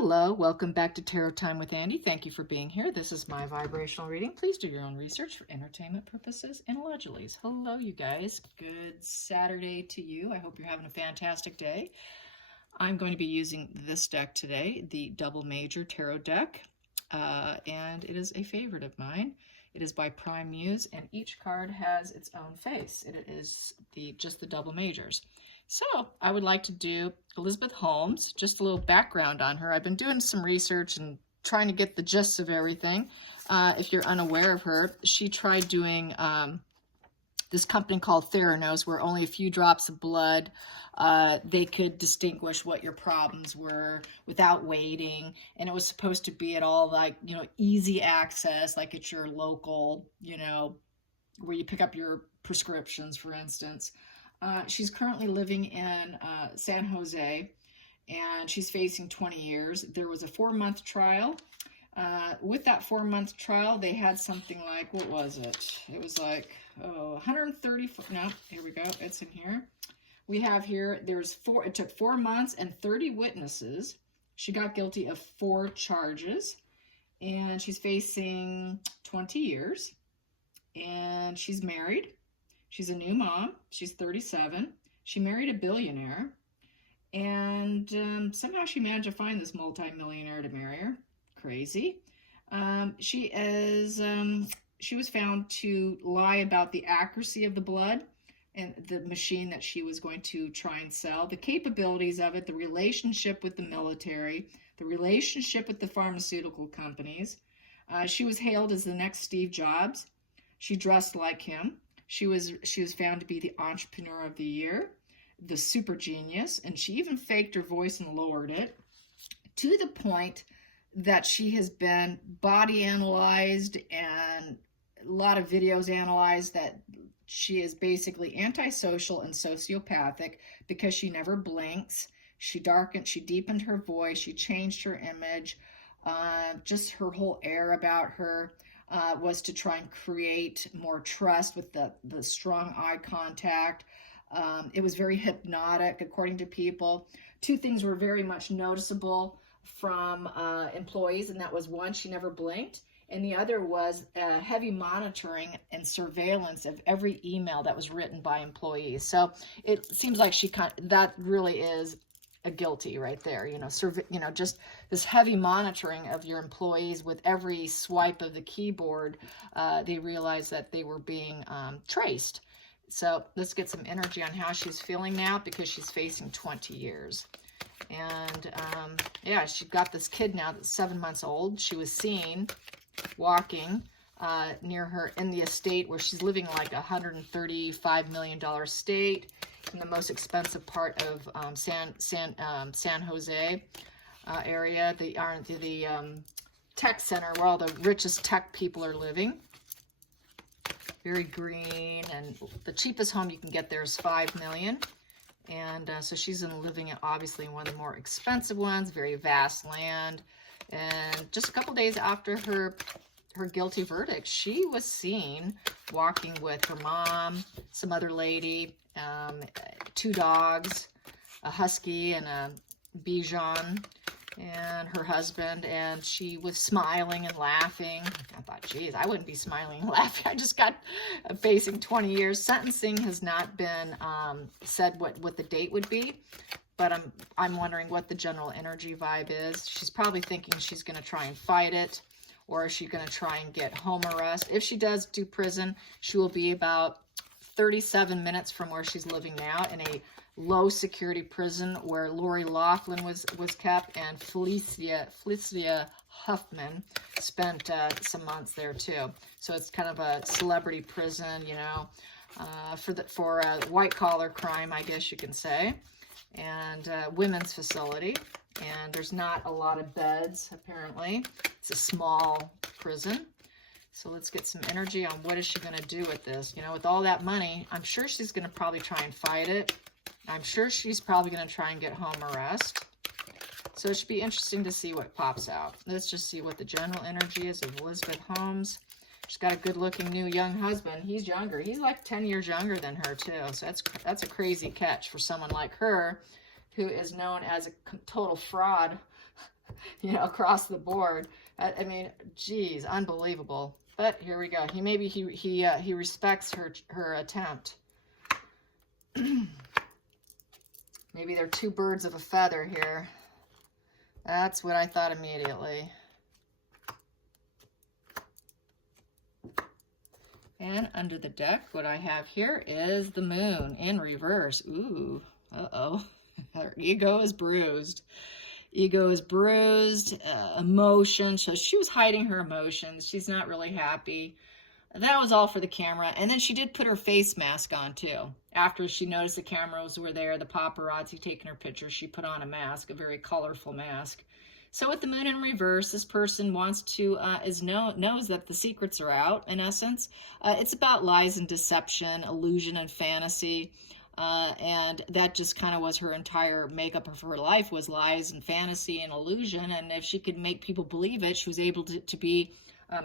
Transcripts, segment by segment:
Hello, welcome back to Tarot Time with Andy. Thank you for being here. This is my vibrational reading. Please do your own research for entertainment purposes and allegedly. Hello, you guys. Good Saturday to you. I hope you're having a fantastic day. I'm going to be using this deck today, the Double Major Tarot deck, and it is a favorite of mine. It is by Prime Muse, and each card has its own face. It is just the double majors. So I would like to do Elizabeth Holmes, just a little background on her. I've been doing some research and trying to get the gist of everything. If you're unaware of her, she tried doing this company called Theranos, where only a few drops of blood, they could distinguish what your problems were without waiting. And it was supposed to be at all like, easy access, like at your local, where you pick up your prescriptions, for instance. She's currently living in San Jose, and she's facing 20 years. There was a 4-month trial. With that 4-month trial, they had something like, what was it? It was like, 130, no, here we go, it's in here. We have here, it took 4 months and 30 witnesses. She got guilty of 4 charges, and she's facing 20 years, and she's married. She's a new mom. She's 37. She married a billionaire, and somehow she managed to find this multi-millionaire to marry her. Crazy. She was found to lie about the accuracy of the blood and the machine that she was going to try and sell, the capabilities of it, the relationship with the military, the relationship with the pharmaceutical companies. She was hailed as the next Steve Jobs. She dressed like him. She was found to be the Entrepreneur of the Year, the super genius, and she even faked her voice and lowered it to the point that she has been body analyzed and a lot of videos analyzed that she is basically antisocial and sociopathic because she never blinks. She deepened her voice, she changed her image, just her whole air about her. Was to try and create more trust with the strong eye contact. It was very hypnotic, according to people. 2 things were very much noticeable from employees, and that was, one, she never blinked, and the other was heavy monitoring and surveillance of every email that was written by employees. So it seems like that really is a guilty right there, just this heavy monitoring of your employees with every swipe of the keyboard. They realized that they were being traced. So let's get some energy on how she's feeling now, because she's facing 20 years. And yeah, she got this kid now that's 7 months old. She was seen walking near her in the estate where she's living, like $135 million estate in the most expensive part of San Jose area, the tech center where all the richest tech people are living. Very green, and the cheapest home you can get there is $5 million. And so she's living obviously in one of the more expensive ones, very vast land. And just a couple days after her guilty verdict, she was seen walking with her mom, some other lady, 2 dogs, a husky and a Bichon, and her husband, and she was smiling and laughing. I thought, geez, I wouldn't be smiling and laughing. I just got facing 20 years. Sentencing has not been said what the date would be, but I'm wondering what the general energy vibe is. She's probably thinking she's going to try and fight it, or is she going to try and get home arrest? If she does do prison, she will be about 37 minutes from where she's living now, in a low security prison where Lori Loughlin was kept, and Felicia Huffman spent some months there too. So it's kind of a celebrity prison, for a white collar crime, I guess you can say, and women's facility. And there's not a lot of beds, apparently. It's a small prison. So let's get some energy on what is she going to do with this. With all that money, I'm sure she's going to probably try and fight it. I'm sure she's probably going to try and get home arrest. So it should be interesting to see what pops out. Let's just see what the general energy is of Elizabeth Holmes. She's got a good-looking new young husband. He's younger. He's like 10 years younger than her, too. So that's a crazy catch for someone like her, who is known as a total fraud you know, across the board. I mean, geez, unbelievable. But here we go. He respects her attempt. Maybe they're two birds of a feather here. That's what I thought immediately. And under the deck, what I have here is the moon in reverse. Ooh, uh-oh. Her ego is bruised. Ego is bruised, emotion. So she was hiding her emotions. She's not really happy. That was all for the camera. And then she did put her face mask on too. After she noticed the cameras were there, the paparazzi taking her picture, she put on a mask, a very colorful mask. So with the moon in reverse, this person wants to, knows that the secrets are out, in essence. It's about lies and deception, illusion and fantasy. And that just kind of was her entire makeup of her life, was lies and fantasy and illusion. And if she could make people believe it, she was able to be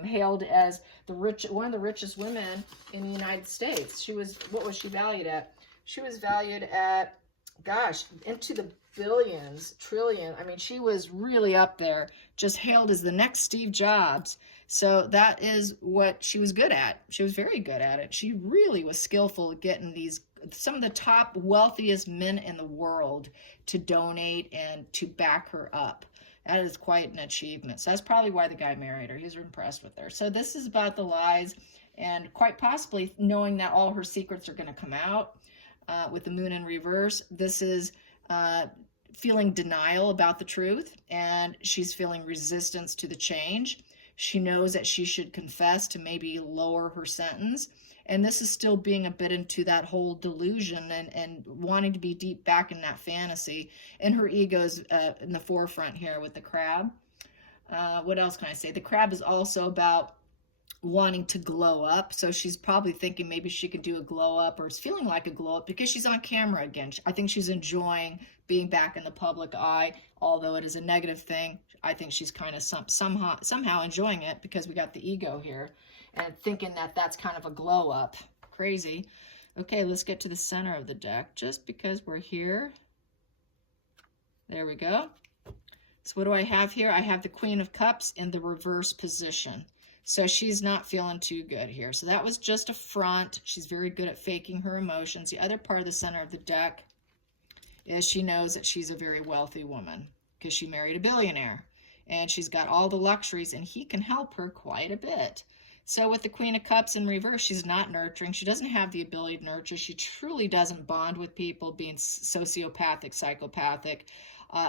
hailed as one of the richest women in the United States. What was she valued at? She was valued at, gosh, into the billions, trillion. I mean, she was really up there, just hailed as the next Steve Jobs. So that is what she was good at. She was very good at it. She really was skillful at getting some of the top wealthiest men in the world to donate and to back her up. That is quite an achievement. So that's probably why the guy married her. He was impressed with her. So this is about the lies and quite possibly knowing that all her secrets are going to come out with the moon in reverse. This is feeling denial about the truth, and she's feeling resistance to the change. She knows that she should confess to maybe lower her sentence. And this is still being a bit into that whole delusion and wanting to be deep back in that fantasy. And her ego's in the forefront here with the crab. What else can I say? The crab is also about wanting to glow up. So she's probably thinking maybe she could do a glow up, or is feeling like a glow up because she's on camera again. I think she's enjoying being back in the public eye, although it is a negative thing. I think she's kind of somehow enjoying it because we got the ego here and thinking that that's kind of a glow up. Crazy. Okay, let's get to the center of the deck just because we're here. There we go. So what do I have here? I have the Queen of Cups in the reverse position. So she's not feeling too good here. So that was just a front. She's very good at faking her emotions. The other part of the center of the deck is she knows that she's a very wealthy woman because she married a billionaire. And she's got all the luxuries, and he can help her quite a bit. So with the Queen of Cups in reverse, she's not nurturing. She doesn't have the ability to nurture. She truly doesn't bond with people, being sociopathic, psychopathic.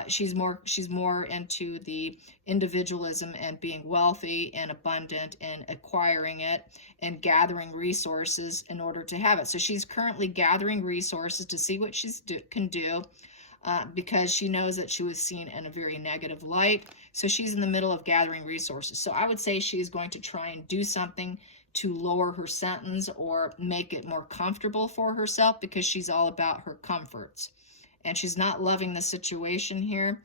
She's more into the individualism and being wealthy and abundant and acquiring it and gathering resources in order to have it. So she's currently gathering resources to see what she can do because she knows that she was seen in a very negative light. So she's in the middle of gathering resources. So I would say she's going to try and do something to lower her sentence or make it more comfortable for herself because she's all about her comforts. And she's not loving the situation here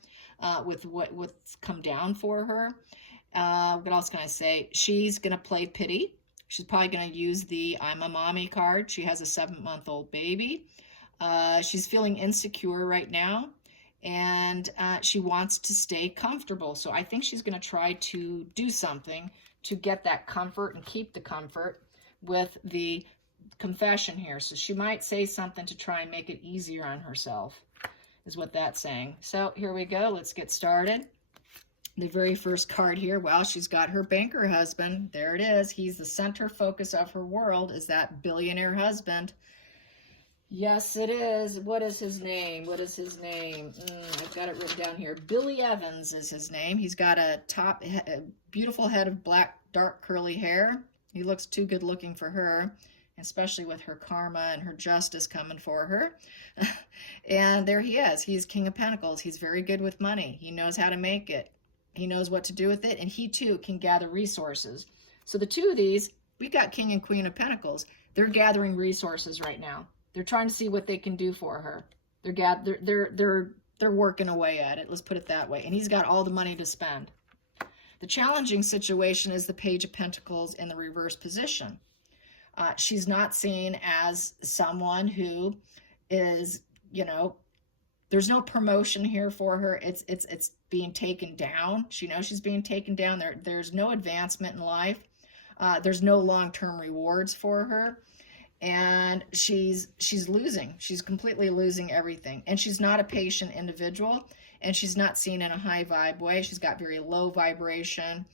with what's come down for her. What else can I say? She's going to play pity. She's probably going to use the I'm a mommy card. She has a 7-month-old baby. She's feeling insecure right now, and she wants to stay comfortable. So I think she's going to try to do something to get that comfort and keep the comfort with the confession here. So she might say something to try and make it easier on herself, is what that's saying. So here we go. Let's get started. The very first card here, well, she's got her banker husband. There it is. He's the center focus of her world, is that billionaire husband. Yes, it is. What is his name? What is his name? I've got it written down here. Billy Evans is his name. He's got a beautiful head of black, dark, curly hair. He looks too good looking for her, especially with her karma and her justice coming for her. And there he is. He's King of Pentacles. He's very good with money. He knows how to make it. He knows what to do with it, and he too can gather resources. So the two of these, we got King and Queen of Pentacles. They're gathering resources right now. They're trying to see what they can do for her. They're working away at it. Let's put it that way. And he's got all the money to spend. The challenging situation is the Page of Pentacles in the reverse position. She's not seen as someone who is, There's no promotion here for her. It's being taken down. She knows she's being taken down. There's no advancement in life. There's no long-term rewards for her, and she's losing. She's completely losing everything, and she's not a patient individual, and she's not seen in a high vibe way. She's got very low vibration.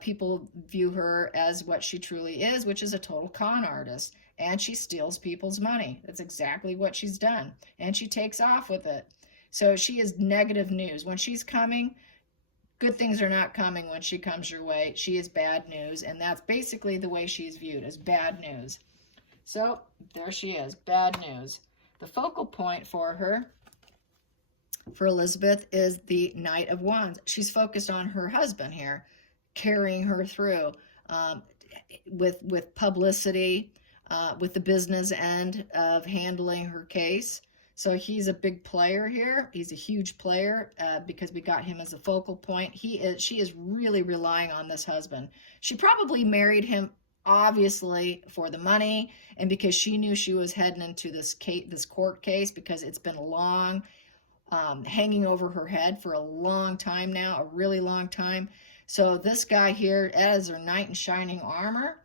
People view her as what she truly is, which is a total con artist, and she steals people's money. That's exactly what she's done, and she takes off with it. So she is negative news. When she's coming, good things are not coming when she comes your way. She is bad news, and that's basically the way she's viewed, as bad news. So there she is, bad news. The focal point for her, for Elizabeth, is the Knight of Wands. She's focused on her husband here, carrying her through with publicity, with the business end of handling her case. So he's a big player here. He's a huge player because we got him as a focal point. She is really relying on this husband. She probably married him obviously for the money, and because she knew she was heading into this court case, because it's been long, hanging over her head for a long time now, a really long time. So this guy here, as her knight in shining armor,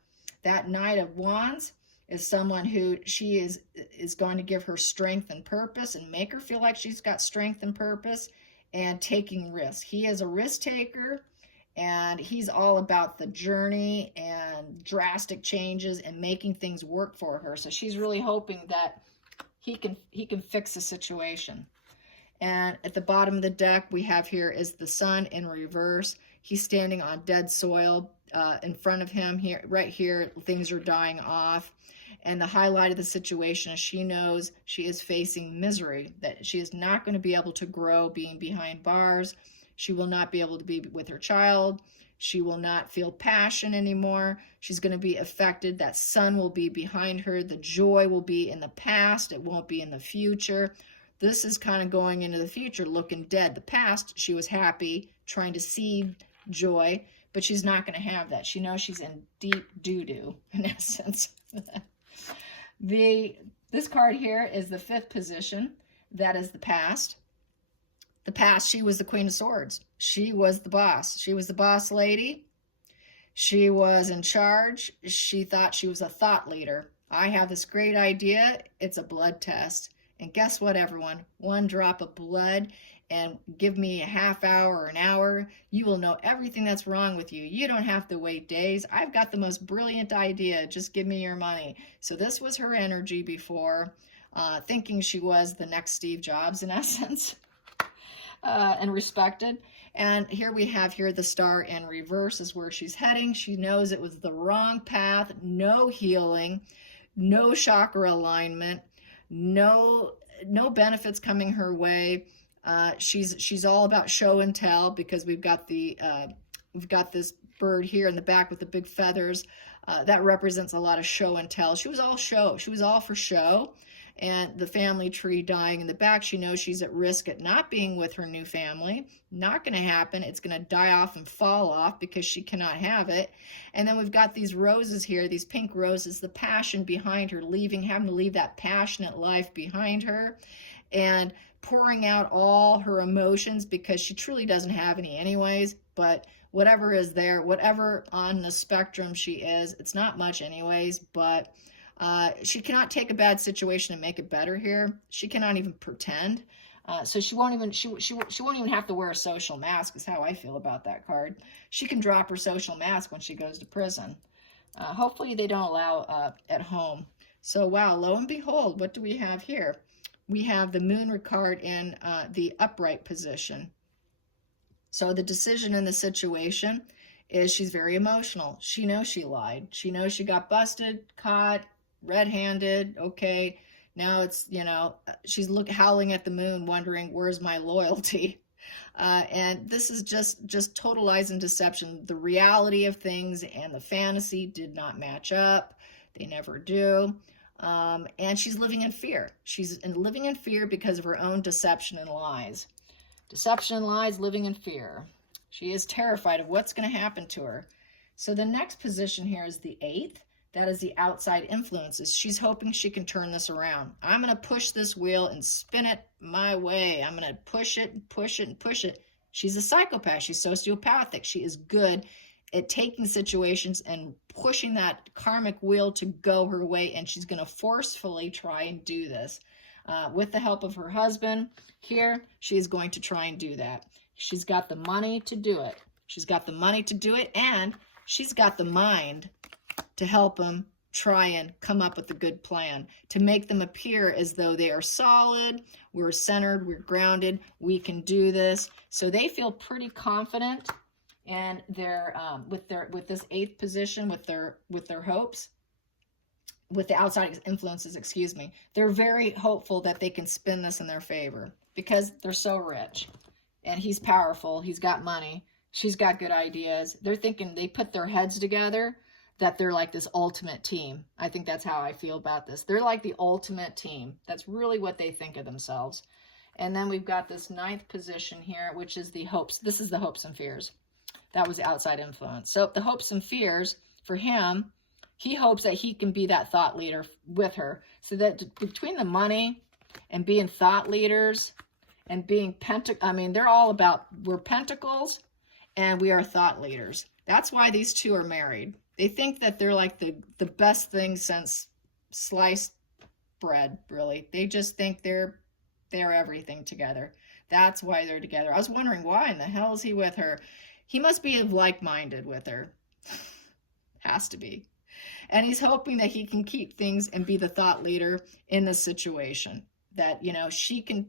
that Knight of Wands, is someone who she is going to give her strength and purpose and make her feel like she's got strength and purpose and taking risks. He is a risk taker, and he's all about the journey and drastic changes and making things work for her. So she's really hoping that he can fix the situation. And at the bottom of the deck we have here is the Sun in reverse. He's standing on dead soil. In front of him here, right here, things are dying off. And the highlight of the situation is she knows she is facing misery, that she is not going to be able to grow being behind bars. She will not be able to be with her child. She will not feel passion anymore. She's going to be affected. That sun will be behind her. The joy will be in the past. It won't be in the future. This is kind of going into the future, looking dead. The past, she was happy, trying to see joy, but she's not going to have that. She knows she's in deep doo-doo, in essence. This card here is the 5th position. That is the past. The past, she was the Queen of Swords. She was the boss. She was the boss lady. She was in charge. She thought she was a thought leader. I have this great idea. It's a blood test. And guess what, everyone? 1 drop of blood, and give me a half hour or an hour. You will know everything that's wrong with you. You don't have to wait days. I've got the most brilliant idea. Just give me your money. So this was her energy before, thinking she was the next Steve Jobs in essence, and respected. And here we have here the Star in reverse is where she's heading. She knows it was the wrong path, no healing, no chakra alignment, no benefits coming her way. She's all about show and tell, because we've got this bird here in the back with the big feathers. That represents a lot of show and tell. She was all show. She was all for show. And the family tree dying in the back, she knows she's at risk at not being with her new family. Not going to happen. It's going to die off and fall off because she cannot have it. And then we've got these roses here, these pink roses, the passion behind her, having to leave that passionate life behind her, and pouring out all her emotions, because she truly doesn't have any anyways. But whatever is there, whatever on the spectrum she is, it's not much anyways, but she cannot take a bad situation and make it better here. She cannot even pretend. So she won't even have to wear a social mask, is how I feel about that card. She can drop her social mask when she goes to prison. Hopefully they don't allow at home. So wow, lo and behold, what do we have here? We have the Moon card in the upright position. So the decision in the situation is she's very emotional. She knows she lied. She knows she got busted, caught, red-handed. Okay, now it's, she's howling at the moon, wondering, where's my loyalty? And this is just total lies and deception. The reality of things and the fantasy did not match up. They never do. And she's living in fear. She's living in fear because of her own deception and lies. Deception and lies, living in fear. She is terrified of what's going to happen to her. So the next position here is the 8th. That is the outside influences. She's hoping she can turn this around. I'm going to push this wheel and spin it my way. I'm going to push it and push it and push it. She's a psychopath. She's sociopathic. She is good at taking situations and pushing that karmic wheel to go her way, and she's going to forcefully try and do this. With the help of her husband here, she is going to try and do that. She's got the money to do it. She's got the money to do it, and she's got the mind to help them try and come up with a good plan, to make them appear as though they are solid, we're centered, we're grounded, we can do this. So they feel pretty confident, and they're with this 8th position, with their hopes, with the outside influences, excuse me, they're very hopeful that they can spin this in their favor because they're so rich, and he's powerful, he's got money, she's got good ideas. They're thinking, they put their heads together, that they're like this ultimate team. I think that's how I feel about this. They're like the ultimate team. That's really what they think of themselves. And then we've got this 9th position here, which is the hopes. This is the hopes and fears. That was the outside influence. So the hopes and fears for him, he hopes that he can be that thought leader with her. So that between the money and being thought leaders and being they're all about, we're pentacles and we are thought leaders. That's why these two are married. They think that they're like the best thing since sliced bread, really. They just think they're everything together. That's why they're together. I was wondering, why in the hell is he with her? He must be like-minded with her. Has to be. And he's hoping that he can keep things and be the thought leader in the situation. That, she can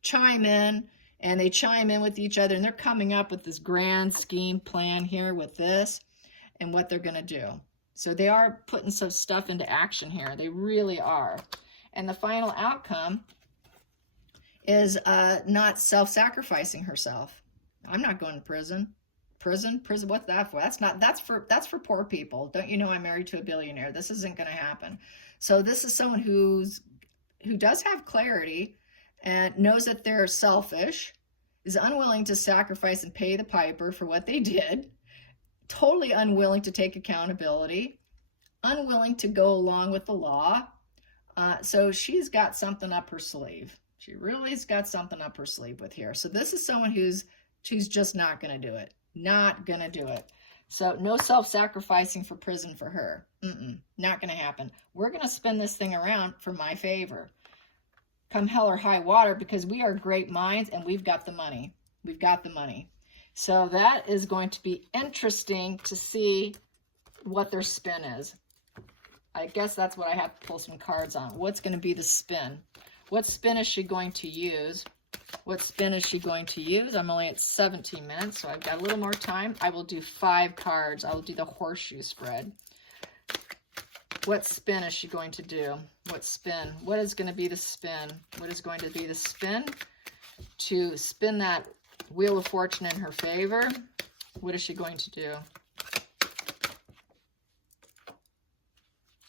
chime in, and they chime in with each other, and they're coming up with this grand scheme plan here with this and what they're going to do. So they are putting some stuff into action here. They really are. And the final outcome is not self-sacrificing herself. I'm not going to prison. Prison? What's that for? That's for poor people. Don't you know I'm married to a billionaire? This isn't going to happen. So this is someone who does have clarity and knows that they're selfish, is unwilling to sacrifice and pay the piper for what they did, totally unwilling to take accountability, unwilling to go along with the law. So she's got something up her sleeve. She really has got something up her sleeve with here. So this is someone who's just not going to do it. Not going to do it. So no self-sacrificing for prison for her. Not going to happen. We're going to spin this thing around for my favor. Come hell or high water, because we are great minds and we've got the money. We've got the money. So that is going to be interesting to see what their spin is. I guess that's what I have to pull some cards on. What's going to be the spin? What spin is she going to use? What spin is she going to use? I'm only at 17 minutes, so I've got a little more time. I will do 5 cards. I will do the horseshoe spread. What spin is she going to do? What spin? What is going to be the spin? What is going to be the spin? To spin that Wheel of Fortune in her favor. What is she going to do?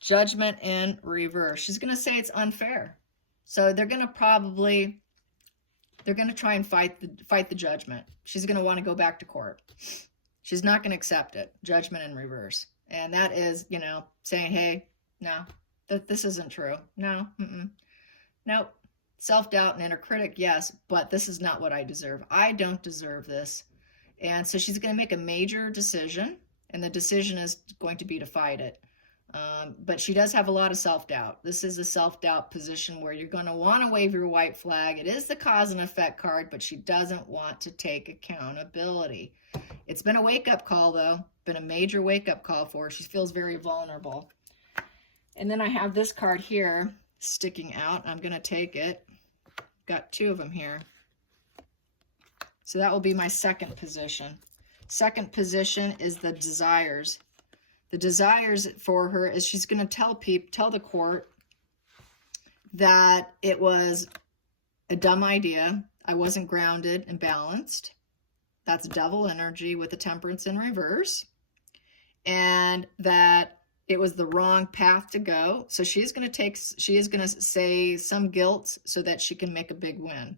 Judgment in reverse. She's going to say it's unfair. So they're going to try and fight the judgment. She's going to want to go back to court. She's not going to accept it. Judgment in reverse. And that is, saying, hey, no, this isn't true. No, nope. Self-doubt and inner critic, yes, but this is not what I deserve. I don't deserve this. And so she's going to make a major decision, and the decision is going to be to fight it. But she does have a lot of self-doubt. This is a self-doubt position where you're going to want to wave your white flag. It is the cause and effect card, but she doesn't want to take accountability. It's been a wake-up call, though. Been a major wake-up call for her. She feels very vulnerable. And then I have this card here sticking out. I'm going to take it. Got 2 of them here. So that will be my second position. Second position is the desires. The desires for her is she's going to tell the court that it was a dumb idea. I wasn't grounded and balanced. That's devil energy with the temperance in reverse. And that it was the wrong path to go. So she is going to say some guilt so that she can make a big win.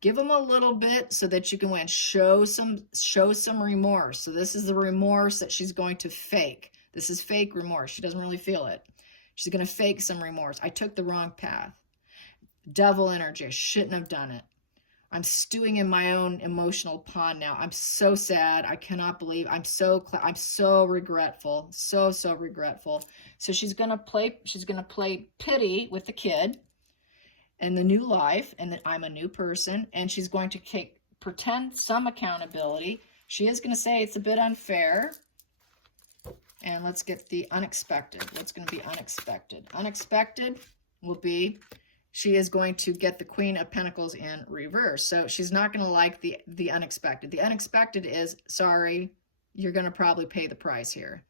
Give them a little bit so that you can win. Show some remorse. So this is the remorse that she's going to fake. This is fake remorse. She doesn't really feel it. She's going to fake some remorse. I took the wrong path. Devil energy. I shouldn't have done it. I'm stewing in my own emotional pond now. I'm so sad. I cannot believe. I'm so regretful. So regretful. So she's going to play pity with the kid and the new life, and that I'm a new person, and she's going to pretend some accountability. She is going to say it's a bit unfair. And let's get the unexpected. What's going to be unexpected? Unexpected will be she is going to get the Queen of Pentacles in reverse. So she's not going to like the unexpected. The unexpected is, sorry, you're going to probably pay the price here.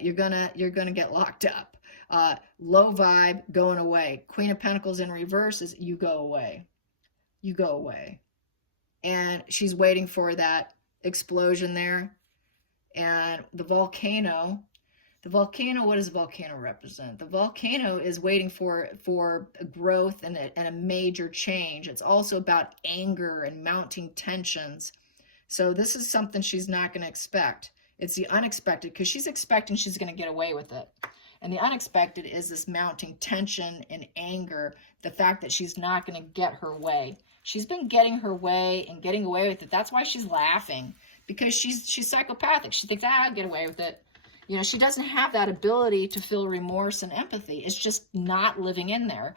You're gonna get locked up. Low vibe, going away. Queen of Pentacles in reverse is you go away. You go away. And she's waiting for that explosion there. And the volcano, what does the volcano represent? The volcano is waiting for growth and a major change. It's also about anger and mounting tensions. So this is something she's not going to expect. It's the unexpected, because she's expecting she's going to get away with it. And the unexpected is this mounting tension and anger, the fact that she's not going to get her way. She's been getting her way and getting away with it. That's why she's laughing, because she's psychopathic. She thinks, I'll get away with it. You know, she doesn't have that ability to feel remorse and empathy. It's just not living in there.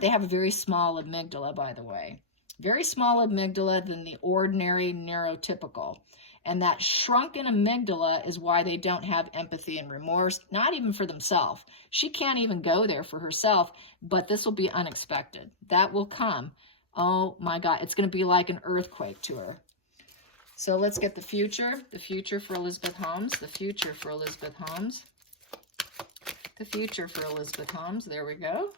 They have a very small amygdala, by the way. Very small amygdala than the ordinary neurotypical. And that shrunken amygdala is why they don't have empathy and remorse, not even for themselves. She can't even go there for herself, but this will be unexpected. That will come. Oh my God, it's going to be like an earthquake to her. So let's get the future for Elizabeth Holmes, the future for Elizabeth Holmes, the future for Elizabeth Holmes. There we go.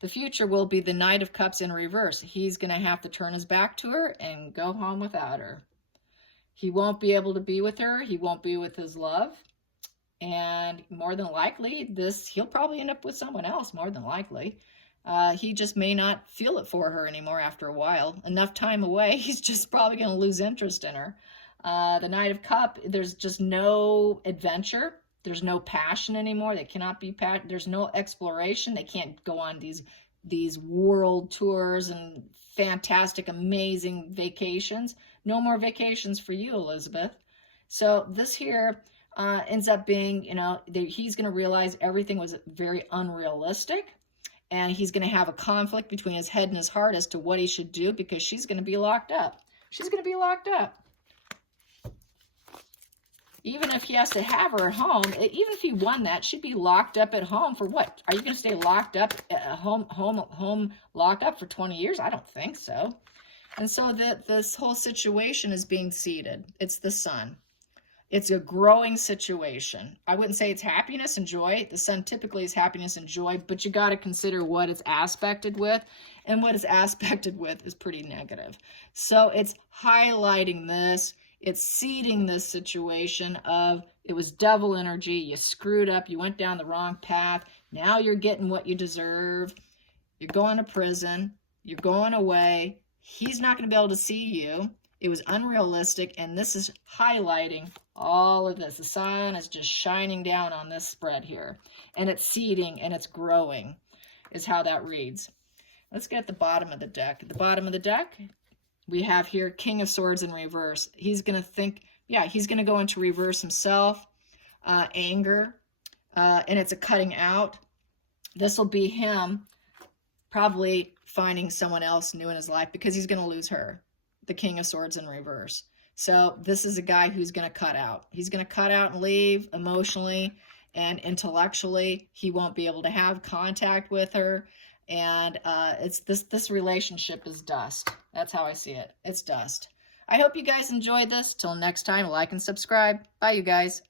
The future will be the Knight of Cups in reverse. He's going to have to turn his back to her and go home without her. He won't be able to be with her. He won't be with his love. And more than likely, he'll probably end up with someone else, more than likely. He just may not feel it for her anymore after a while. Enough time away, he's just probably going to lose interest in her. The Knight of Cups, there's just no adventure. There's no passion anymore. They cannot be passionate. There's no exploration. They can't go on these world tours and fantastic, amazing vacations. No more vacations for you, Elizabeth. So this here ends up being, he's going to realize everything was very unrealistic. And he's going to have a conflict between his head and his heart as to what he should do, because she's going to be locked up. She's going to be locked up. Even if he has to have her at home, even if he won that, she'd be locked up at home for what? Are you going to stay locked up at home lockup for 20 years? I don't think so. And so this whole situation is being seeded. It's the sun. It's a growing situation. I wouldn't say it's happiness and joy. The sun typically is happiness and joy, but you got to consider what it's aspected with, and what it's aspected with is pretty negative. So it's highlighting this. It's seeding this situation of, it was devil energy. You screwed up. You went down the wrong path. Now you're getting what you deserve. You're going to prison. You're going away. He's not going to be able to see you. It was unrealistic, and this is highlighting all of this. The sun is just shining down on this spread here, and it's seeding and it's growing is how that reads. Let's get at the bottom of the deck. At the bottom of the deck, we have here King of Swords in reverse. He's going to think, he's going to go into reverse himself, anger, and it's a cutting out. This will be him probably finding someone else new in his life, because he's going to lose her. The King of Swords in reverse. So this is a guy who's going to cut out. He's going to cut out and leave emotionally and intellectually. He won't be able to have contact with her. And it's this relationship is dust. That's how I see it. It's dust. I hope you guys enjoyed this. Till next time, like and subscribe. Bye, you guys.